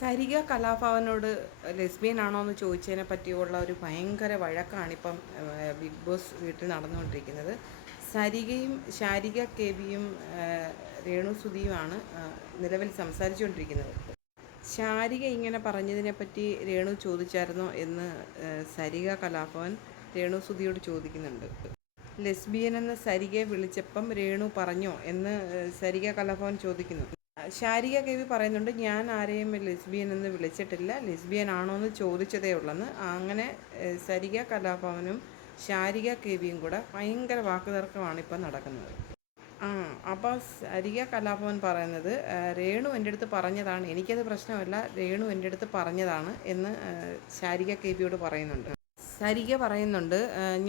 Sarika കലാഭവനോട് lesbian ആണോ എന്ന് ചോദിച്ചതിനെ പറ്റിയുള്ള ഒരു ഭയങ്കര വഴക്കാണിപ്പം ബിഗ് ബോസ് വീട്ടിൽ നടന്നുകൊണ്ടിരിക്കുന്നത്. സരികയും ശാരിക കെ ബിയും രേണു സുധിയുമാണ് നിലവിൽ സംസാരിച്ചുകൊണ്ടിരിക്കുന്നത്. ശാരിക ഇങ്ങനെ പറഞ്ഞതിനെ പറ്റി രേണു ചോദിച്ചായിരുന്നോ എന്ന് സരിക കലാഭവൻ രേണു സുധിയോട് ചോദിക്കുന്നുണ്ട്. ലെസ്ബിയൻ എന്ന് സരികയെ വിളിച്ചപ്പം രേണു പറഞ്ഞോ എന്ന് സരിക കലാഭവൻ ചോദിക്കുന്നു. ശാരിക കെ വി പറയുന്നുണ്ട് ഞാൻ ആരെയും ലെസ്ബിയൻ എന്ന് വിളിച്ചിട്ടില്ല ലെസ്ബിയൻ ആണോ എന്ന് ചോദിച്ചതേ ഉള്ളെന്ന്. അങ്ങനെ സരിക കലാഭവനും ശാരിക കെ വിയും കൂടെ ഭയങ്കര വാക്കുതർക്കമാണ് ഇപ്പം നടക്കുന്നത്. ആ അപ്പോൾ സരിക കലാഭവൻ പറയുന്നത് രേണു എന്റെ അടുത്ത് പറഞ്ഞതാണ് എനിക്കത് പ്രശ്നമല്ല രേണു എന്റെ അടുത്ത് പറഞ്ഞതാണ് എന്ന് ശാരിക കെ വിയോട് പറയുന്നുണ്ട്. സരിക പറയുന്നുണ്ട്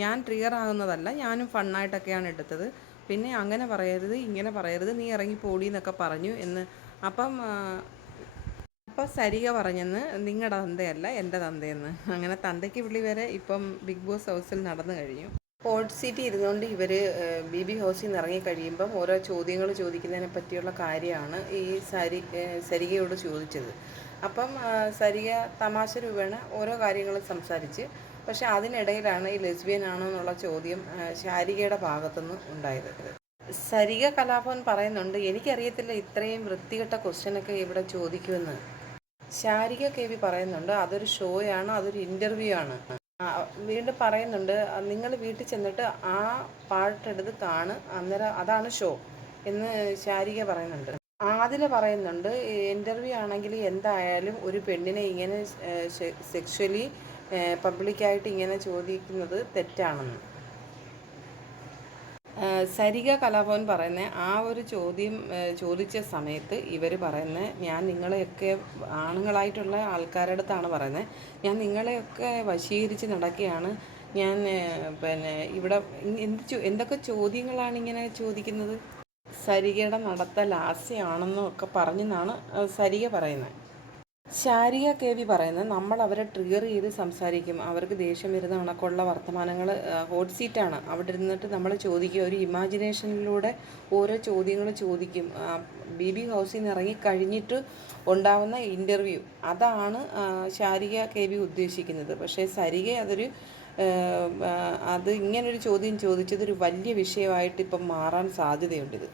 ഞാൻ ട്രിഗർ ആകുന്നതല്ല ഞാനും ഫണ്ണായിട്ടൊക്കെയാണ് എടുത്തത്. പിന്നെ അങ്ങനെ പറയരുത് ഇങ്ങനെ പറയരുത് നീ ഇറങ്ങി പോടി എന്നൊക്കെ പറഞ്ഞു എന്ന്. അപ്പം അപ്പം സരിക പറഞ്ഞെന്ന് നിങ്ങളുടെ തന്തയല്ല എന്റെ തന്തയെന്ന്. അങ്ങനെ തന്തയ്ക്ക് വിളി വരെ ഇപ്പം ബിഗ് ബോസ് ഹൗസിൽ നടന്നു കഴിഞ്ഞു. ഹോട്ട് സീറ്റ് ഇരുന്നുകൊണ്ട് ഇവർ ബി ബി ഹൗസിൽ നിന്ന് ഇറങ്ങി കഴിയുമ്പം ഓരോ ചോദ്യങ്ങൾ ചോദിക്കുന്നതിനെ പറ്റിയുള്ള കാര്യമാണ് ഈ സരി സരികയോട് ചോദിച്ചത്. അപ്പം സരിക തമാശ രൂപേണ ഓരോ കാര്യങ്ങളും സംസാരിച്ച് പക്ഷെ അതിനിടയിലാണ് ഈ ലെസ്ബിയൻ ആണോ എന്നുള്ള ചോദ്യം ശാരികയുടെ ഭാഗത്തുനിന്ന് ഉണ്ടായത്. സരിക കലാഭവൻ പറയുന്നുണ്ട് എനിക്കറിയത്തില്ല ഇത്രയും വൃത്തികെട്ട ക്വസ്റ്റ്യനൊക്കെ ഇവിടെ ചോദിക്കുമെന്ന്. ശാരിക കെ വി പറയുന്നുണ്ട് അതൊരു ഷോയാണ് അതൊരു ഇന്റർവ്യൂ ആണ്. വീണ്ടും പറയുന്നുണ്ട് നിങ്ങൾ വീട്ടിൽ ചെന്നിട്ട് ആ പാട്ടെടുത്ത് കാണ് അന്നേരം അതാണ് ഷോ എന്ന് ശാരിക പറയുന്നുണ്ട്. ആദില പറയുന്നുണ്ട് ഇന്റർവ്യൂ ആണെങ്കിൽ എന്തായാലും ഒരു പെണ്ണിനെ ഇങ്ങനെ സെക്ഷലി പബ്ലിക്കായിട്ട് ഇങ്ങനെ ചോദിക്കുന്നത് തെറ്റാണെന്ന്. സരിക കലാഭവൻ പറയുന്ന ആ ഒരു ചോദ്യം ചോദിച്ച സമയത്ത് ഇവർ പറയുന്നത് ഞാൻ നിങ്ങളെയൊക്കെ ആണുങ്ങളായിട്ടുള്ള ആൾക്കാരുടെ അടുത്താണ് പറയുന്നത്. ഞാൻ നിങ്ങളെയൊക്കെ വശീകരിച്ച് നടക്കുകയാണ്. ഞാൻ പിന്നെ ഇവിടെ എന്ത് എന്തൊക്കെ ചോദ്യങ്ങളാണ് ഇങ്ങനെ ചോദിക്കുന്നത്? സരികയുടെ നടത്ത ലാസ്യാണെന്നും ഒക്കെ പറഞ്ഞെന്നാണ് സരിക പറയുന്നത്. ശാരിക കെ വി പറയുന്നത് നമ്മൾ അവരെ ട്രിഗർ ചെയ്ത് സംസാരിക്കും. അവർക്ക് ദേഷ്യം വരുന്ന കണക്കുള്ള വർത്തമാനങ്ങൾ ഹോട്ട് സീറ്റാണ് അവിടെ ഇരുന്നിട്ട് നമ്മൾ ചോദിക്കുക ഒരു ഇമാജിനേഷനിലൂടെ ഓരോ ചോദ്യങ്ങൾ ചോദിക്കും. ബി ബി ഹൗസിൽ നിന്ന് ഇറങ്ങി കഴിഞ്ഞിട്ട് ഉണ്ടാവുന്ന ഇന്റർവ്യൂ അതാണ് ശാരിക കെ വി ഉദ്ദേശിക്കുന്നത്. പക്ഷേ സരിക അതൊരു അത് ഇങ്ങനൊരു ചോദ്യം ചോദിച്ചതൊരു വലിയ വിഷയമായിട്ട് ഇപ്പം മാറാൻ സാധ്യതയുണ്ട് ഇത്